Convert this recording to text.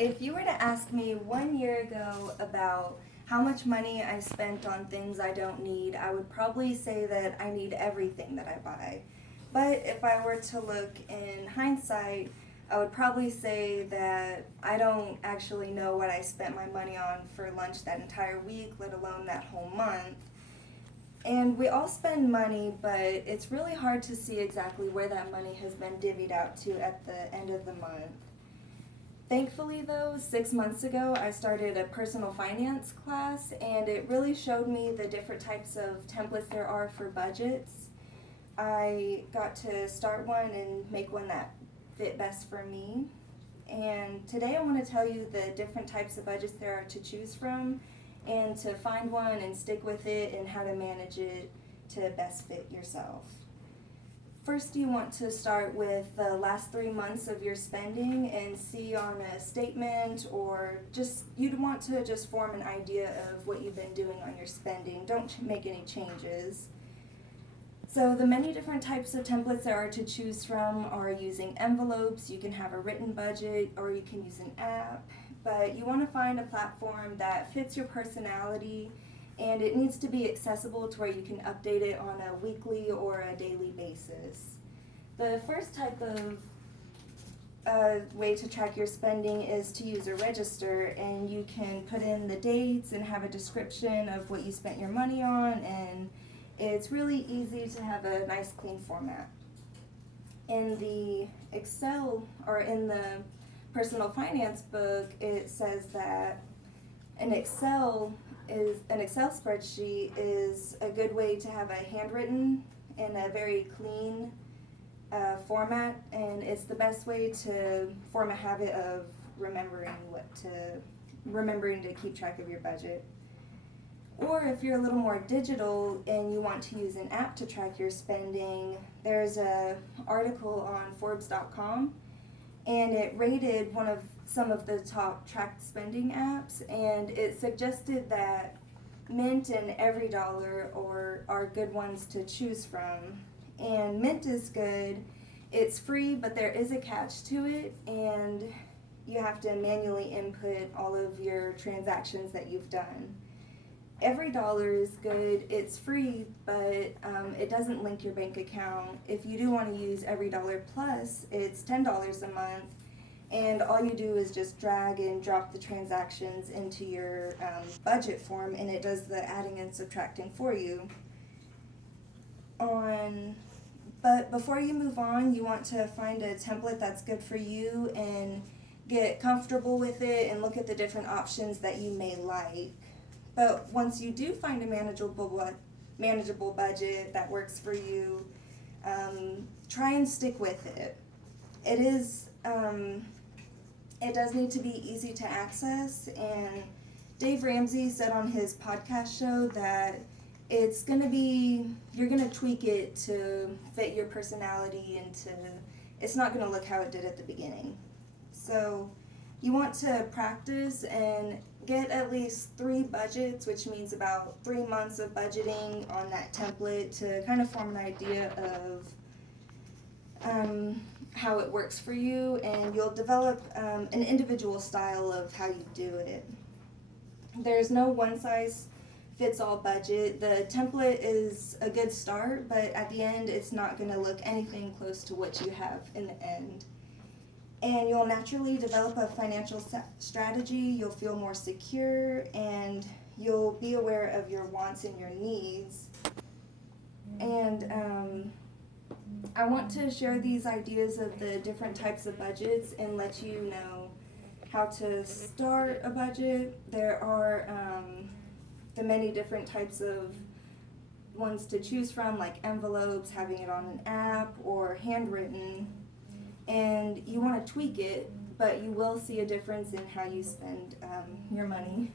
If you were to ask me 1 year ago about how much money I spent on things I don't need, I would probably say that I need everything that I buy. But if I were to look in hindsight, I would probably say that I don't actually know what I spent my money on for lunch that entire week, let alone that whole month. And we all spend money, but it's really hard to see exactly where that money has been divvied out to at the end of the month. Thankfully though, 6 months ago I started a personal finance class, and it really showed me the different types of templates there are for budgets. I got to start one and make one that fit best for me. And today I want to tell you the different types of budgets there are to choose from, and to find one and stick with it, and how to manage it to best fit yourself. First, you want to start with the last 3 months of your spending and see on a statement, or you'd want to just form an idea of what you've been doing on your spending. Don't make any changes. So the many different types of templates there are to choose from are using envelopes. You can have a written budget, or you can use an app, but you want to find a platform that fits your personality, and it needs to be accessible to where you can update it on a weekly or a daily basis. The first type of way to track your spending is to use a register, and you can put in the dates and have a description of what you spent your money on, and it's really easy to have a nice clean format. In the Excel, or in the personal finance book, it says that an Excel spreadsheet is a good way to have a handwritten and a very clean format, and it's the best way to form a habit of remembering to keep track of your budget. Or if you're a little more digital and you want to use an app to track your spending, there's an article on Forbes.com, and it rated some of the top tracked spending apps, and it suggested that Mint and EveryDollar are good ones to choose from. And Mint is good. It's free, but there is a catch to it, and you have to manually input all of your transactions that you've done. EveryDollar is good. It's free, but it doesn't link your bank account. If you do want to use EveryDollar Plus, it's $10 a month, and all you do is just drag and drop the transactions into your budget form, and it does the adding and subtracting for you. But before you move on, you want to find a template that's good for you and get comfortable with it and look at the different options that you may like. But once you do find a manageable budget that works for you, try and stick with it. It does need to be easy to access, and Dave Ramsey said on his podcast show that you're gonna tweak it to fit your personality, and it's not gonna look how it did at the beginning. So you want to practice and get at least 3 budgets, which means about 3 months of budgeting on that template, to kind of form an idea of how it works for you, and you'll develop an individual style of how you do it. There's no one-size-fits-all budget. The template is a good start, but at the end it's not going to look anything close to what you have in the end. And you'll naturally develop a financial strategy. You'll feel more secure, and you'll be aware of your wants and your needs. And I want to share these ideas of the different types of budgets and let you know how to start a budget. There are the many different types of ones to choose from, like envelopes, having it on an app, or handwritten. And you want to tweak it, but you will see a difference in how you spend your money.